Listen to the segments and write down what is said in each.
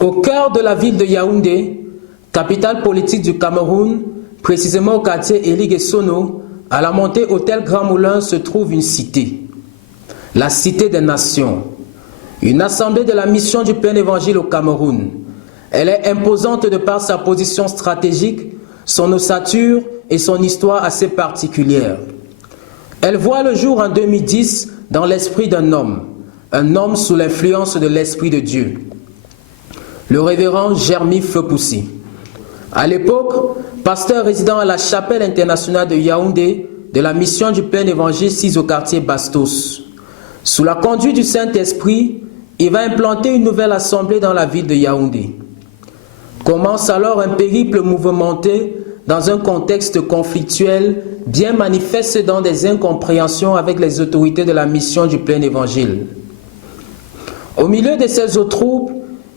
Au cœur de la ville de Yaoundé, capitale politique du Cameroun, précisément au quartier Eligé-Sono, à la montée Hôtel Grand Moulin se trouve une cité, la Cité des Nations, une assemblée de la mission du plein évangile au Cameroun. Elle est imposante de par sa position stratégique, son ossature et son histoire assez particulière. Elle voit le jour en 2010 dans l'esprit d'un homme sous l'influence de l'Esprit de Dieu, le révérend Jeremy Feupoussi. À l'époque, pasteur résident à la chapelle internationale de Yaoundé, de la mission du plein évangile 6 au quartier Bastos. Sous la conduite du Saint-Esprit, il va implanter une nouvelle assemblée dans la ville de Yaoundé. Commence alors un périple mouvementé dans un contexte conflictuel bien manifeste dans des incompréhensions avec les autorités de la mission du plein évangile. Au milieu de ces eaux troubles,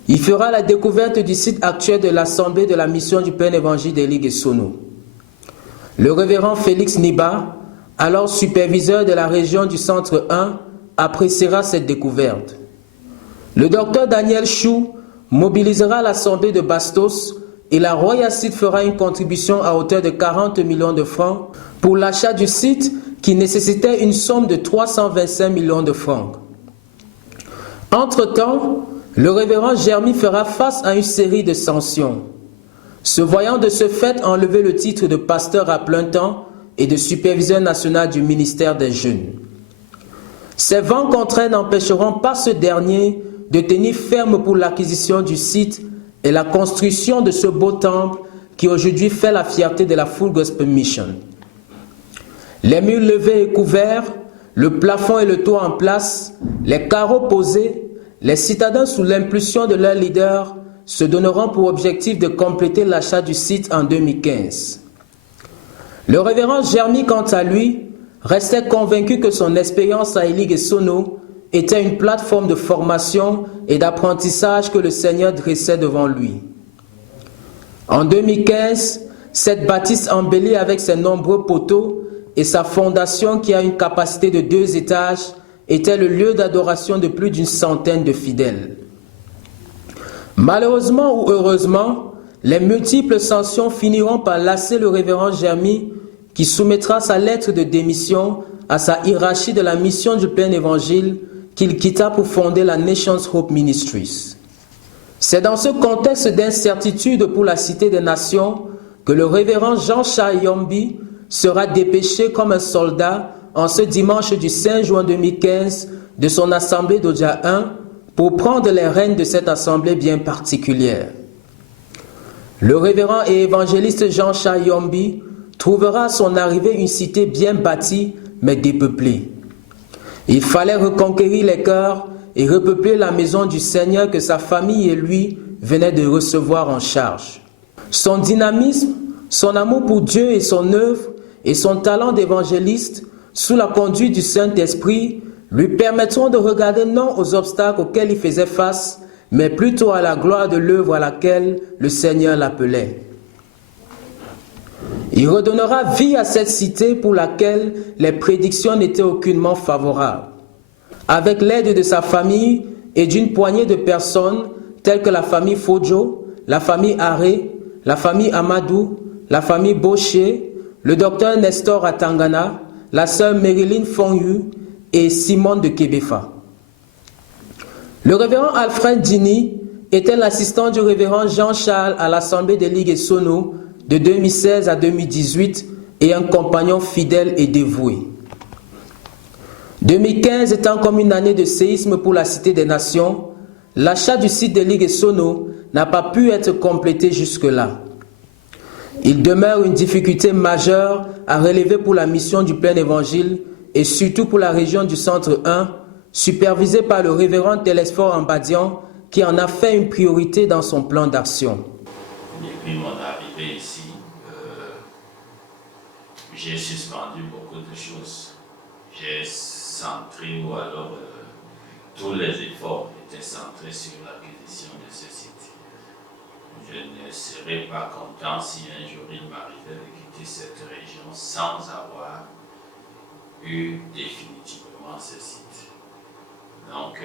il fera la découverte du site actuel de l'Assemblée de la mission du plein évangile d'Eligé-Sono. Le révérend Félix Niba, alors superviseur de la région du Centre 1, appréciera cette découverte. Le docteur Daniel Chou mobilisera l'Assemblée de Bastos et la Royal Site fera une contribution à hauteur de 40 millions de francs pour l'achat du site qui nécessitait une somme de 325 millions de francs. Entre-temps, le révérend Jeremy fera face à une série de sanctions, se voyant de ce fait enlever le titre de pasteur à plein temps et de superviseur national du ministère des Jeunes. Ces vents contraints n'empêcheront pas ce dernier de tenir ferme pour l'acquisition du site et la construction de ce beau temple qui aujourd'hui fait la fierté de la Full Gospel Mission. Les murs levés et couverts, le plafond et le toit en place, les carreaux posés, les citadins sous l'impulsion de leur leader se donneront pour objectif de compléter l'achat du site en 2015. Le révérend Jeremy, quant à lui, restait convaincu que son expérience à Eligé-Sono était une plateforme de formation et d'apprentissage que le Seigneur dressait devant lui. En 2015, cette bâtisse embellie avec ses nombreux poteaux et sa fondation qui a une capacité de 2 étages était le lieu d'adoration de plus d'une centaine de fidèles. Malheureusement ou heureusement, les multiples sanctions finiront par lasser le révérend Jeremy qui soumettra sa lettre de démission à sa hiérarchie de la mission du plein évangile qu'il quitta pour fonder la Nations Hope Ministries. C'est dans ce contexte d'incertitude pour la Cité des Nations que le révérend Jean-Charles Yombi sera dépêché comme un soldat en ce dimanche du 5 juin 2015 de son assemblée d'Odja 1 pour prendre les rênes de cette assemblée bien particulière. Le révérend et évangéliste Jean-Charles Yombi trouvera à son arrivée une cité bien bâtie mais dépeuplée. Il fallait reconquérir les cœurs et repeupler la maison du Seigneur que sa famille et lui venaient de recevoir en charge. Son dynamisme, son amour pour Dieu et son œuvre et son talent d'évangéliste sous la conduite du Saint-Esprit lui permettront de regarder non aux obstacles auxquels il faisait face, mais plutôt à la gloire de l'œuvre à laquelle le Seigneur l'appelait. Il redonnera vie à cette cité pour laquelle les prédictions n'étaient aucunement favorables. Avec l'aide de sa famille et d'une poignée de personnes telles que la famille Fojo, la famille Aré, la famille Amadou, la famille Baucher, le docteur Nestor Atangana, la sœur Marilyn Fonyu et Simone de Kébefa. Le révérend Alfred Dini était l'assistant du révérend Jean-Charles à l'Assemblée d'Eligé-Sono de 2016 à 2018 et un compagnon fidèle et dévoué. 2015 étant comme une année de séisme pour la Cité des Nations, l'achat du site d'Eligé-Sono n'a pas pu être complété jusque-là. Il demeure une difficulté majeure à relever pour la mission du plein évangile et surtout pour la région du Centre 1, supervisée par le révérend Télésphore Ambadian, qui en a fait une priorité dans son plan d'action. Depuis mon arrivée ici, j'ai suspendu beaucoup de choses. J'ai centré, ou alors tous les efforts étaient centrés sur l'acquisition de ce site. Je ne serais pas content si un jour il m'arrivait de quitter cette région sans avoir eu définitivement ce site. Donc,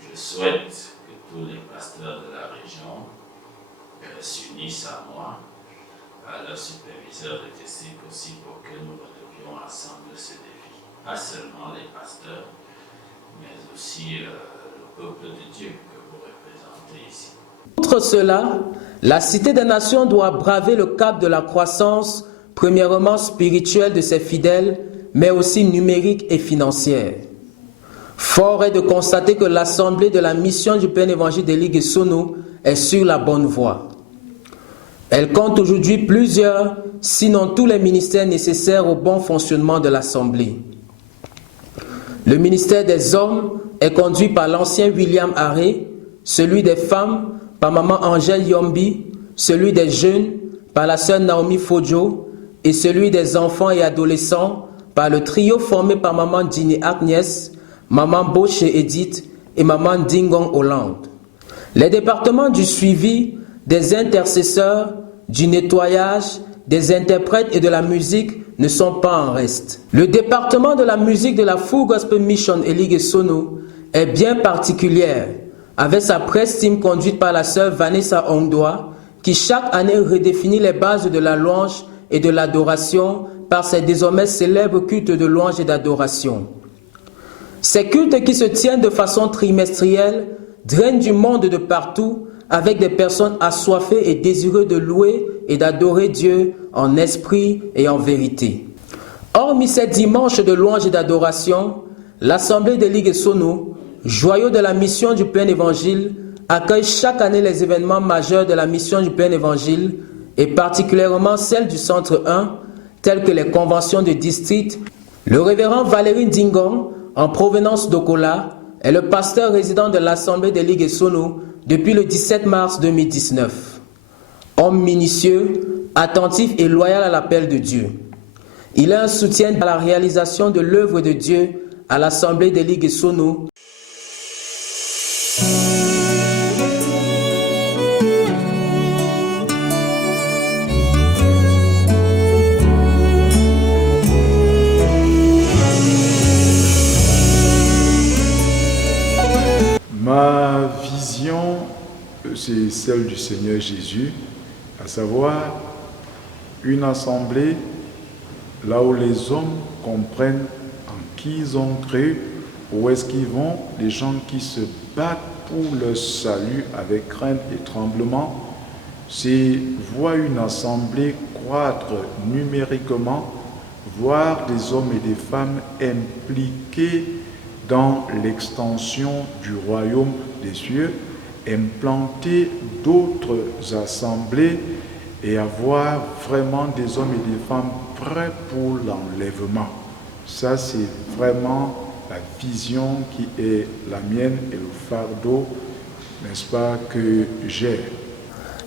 Je souhaite que tous les pasteurs de la région s'unissent à moi, à leur superviseur de district aussi, pour que nous relevions ensemble ce défi. Pas seulement les pasteurs, mais aussi le peuple de Dieu que vous représentez ici. Outre cela, la Cité des Nations doit braver le cap de la croissance, premièrement spirituelle de ses fidèles, mais aussi numérique et financière. Fort est de constater que l'Assemblée de la mission du Plein Évangile de Ligue Sono est sur la bonne voie. Elle compte aujourd'hui plusieurs, sinon tous les ministères nécessaires au bon fonctionnement de l'Assemblée. Le ministère des Hommes est conduit par l'ancien William Haré, celui des femmes par maman Angèle Yombi, celui des jeunes par la sœur Naomi Fojo et celui des enfants et adolescents par le trio formé par maman Dini Agnès, maman Boche Edith et maman Dingong Hollande. Les départements du suivi, des intercesseurs, du nettoyage, des interprètes et de la musique ne sont pas en reste. Le département de la musique de la Full Gospel Mission et Ligue Sono est bien particulière, avec sa presse team conduite par la sœur Vanessa Ongdoa, qui chaque année redéfinit les bases de la louange et de l'adoration par ses désormais célèbres cultes de louange et d'adoration. Ces cultes qui se tiennent de façon trimestrielle drainent du monde de partout avec des personnes assoiffées et désireuses de louer et d'adorer Dieu en esprit et en vérité. Hormis ces dimanches de louange et d'adoration, l'Assemblée des Ligues Sono, joyau de la mission du Plein Évangile, accueille chaque année les événements majeurs de la mission du Plein Évangile et particulièrement celles du Centre 1, telles que les conventions de district. Le révérend Valérie Dingong, en provenance d'Okola, est le pasteur résident de l'Assemblée des Ligues Sono depuis le 17 mars 2019. Homme minutieux, attentif et loyal à l'appel de Dieu. Il est un soutien à la réalisation de l'œuvre de Dieu à l'Assemblée des Ligues Sono. Ma vision, c'est celle du Seigneur Jésus, à savoir une assemblée là où les hommes comprennent en qui ils ont cru, où est-ce qu'ils vont, les gens qui se battent pour leur salut avec crainte et tremblement. C'est voir une assemblée croître numériquement, voir des hommes et des femmes impliqués dans l'extension du royaume des cieux, implanter d'autres assemblées et avoir vraiment des hommes et des femmes prêts pour l'enlèvement. Ça, c'est vraiment la vision qui est la mienne et le fardeau, n'est-ce pas, que j'ai.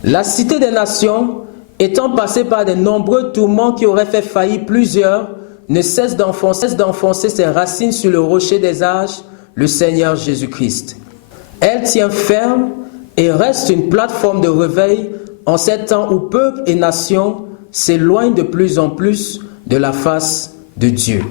La Cité des Nations, étant passée par de nombreux tourments qui auraient fait faillir plusieurs, ne cesse d'enfoncer ses racines sur le rocher des âges, le Seigneur Jésus-Christ. Elle tient ferme et reste une plateforme de réveil en ces temps où peuples et nations s'éloignent de plus en plus de la face de Dieu.